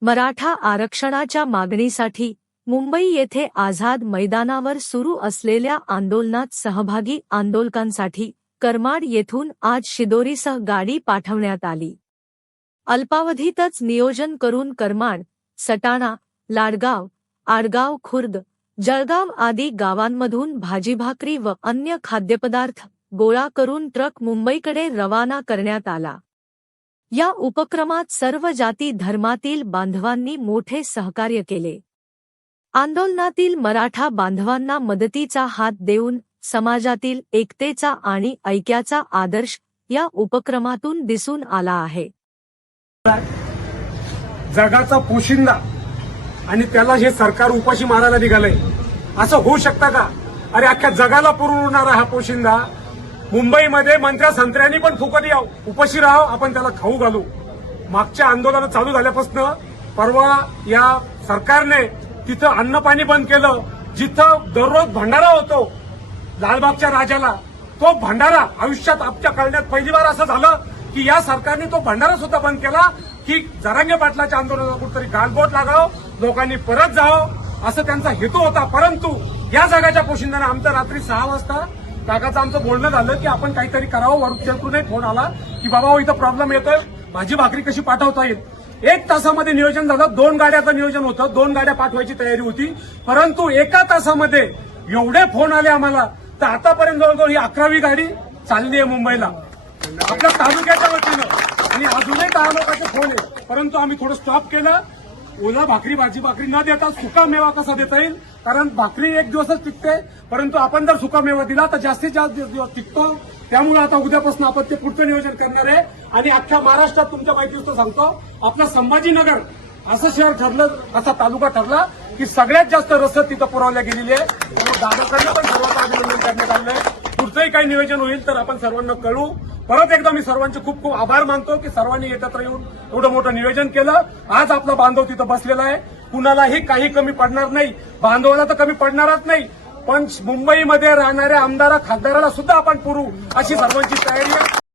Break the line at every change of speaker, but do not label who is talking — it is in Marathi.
मराठा आरक्षणाच्या मागणीसाठी मुंबई येथे आझाद मैदानावर सुरू असलेल्या आंदोलनात सहभागी आंदोलकांसाठी करमाड येथून आज शिदोरीसह गाडी पाठवण्यात आली. अल्पावधीतच नियोजन करून करमाड सटाणा लाडगाव आडगाव खुर्द जळगाव आदी गावांमधून भाजीभाकरी व अन्य खाद्यपदार्थ गोळा करून ट्रक मुंबईकडे रवाना करण्यात आला. या उपक्रमात सर्व जाती धर्मातील बांधवांनी मोठे सहकार्य केले. आंदोलनातील मराठा बांधवांना मदतीचा हात देऊन समाजातील एकतेचा आणि ऐक्याचा आदर्श या उपक्रमातून दिसून आला आहे.
जगाचा पोशिंदा आणि त्याला हे सरकार उपाशी मारायला निघालंय. असं होऊ शकतं का? अरे अख्ख्या जगाला पुरवणारा हा पोशिंदा मुंबईमध्ये मंत्र्या संत्र्यांनी पण फुकट या उपाशी राहाव आपण त्याला खाऊ घालू. मागच्या आंदोलनं चालू झाल्यापासून परवा या सरकारने तिथं अन्न पाणी बंद केलं. जिथं दररोज भंडारा होतो लालबागच्या राजाला तो भंडारा आयुष्यात आमच्या कळण्यात पहिली बार असं झालं की या सरकारने तो भंडारा सुद्धा बंद केला की जरांगे पाटलाच्या आंदोलनाला कुठेतरी गालबोट लागाव लोकांनी परत जावं असं त्यांचा हेतू होता. परंतु या जागाच्या पोशिंदाने आमचं रात्री सहा वाजता काकाचं आमचं बोलणं झालं की आपण काहीतरी करावं. वरून फोन आला की बाबा हो, इथं प्रॉब्लेम येतोय. भाजी भाकरी कशी पाठवता येईल? एक तासामध्ये नियोजन झालं. दोन गाड्याचं नियोजन होतं. दोन गाड्या पाठवायची तयारी होती. परंतु एका तासामध्ये एवढे फोन आले आम्हाला. तर आतापर्यंत जवळजवळ ही अकरावी गाडी चालली आहे मुंबईला. आपल्या तालुक्याच्या वतीनं. आणि अजूनही दहा लोकांचे फोन आहे परंतु आम्ही थोडं स्टॉप केलं. ओला भाकरी भाजी भाकरी न देता सुका मेवा कसा देता येईल? कारण भाकरी एक दिवसच टिकते परंतु आपण जर सुका मेवा दिला तर जास्तीत जास्त दिवस टिकतो. त्यामुळे आता उद्यापासून आपण ते पुढचं नियोजन करणार आहे. आणि अख्ख्या महाराष्ट्रात तुमच्या माहिती सांगतो आपलं संभाजीनगर असं शहर ठरलं असा तालुका ठरला की सगळ्यात जास्त रसद तिथं पुरवल्या गेलेली आहे. त्यामुळे दादाकडनं पण सर्वांना अभिनंदन करण्यात आलं आहे. पुढचंही काही नियोजन होईल तर आपण सर्वांना कळू. परत एकदा मी सर्वांचे खूप खूप आभार मानतो की सर्वांनी एकत्र येऊन एवढं मोठं नियोजन केलं. आज आपला बांधव तिथं बसलेला आहे. कुणालाही काही कमी पडणार नाही. बांधवाला तर कमी पडणारच नाही. पण मुंबईमध्ये राहणाऱ्या आमदारा खासदाराला सुद्धा आपण पुरू अशी सर्वांची तयारी आहे.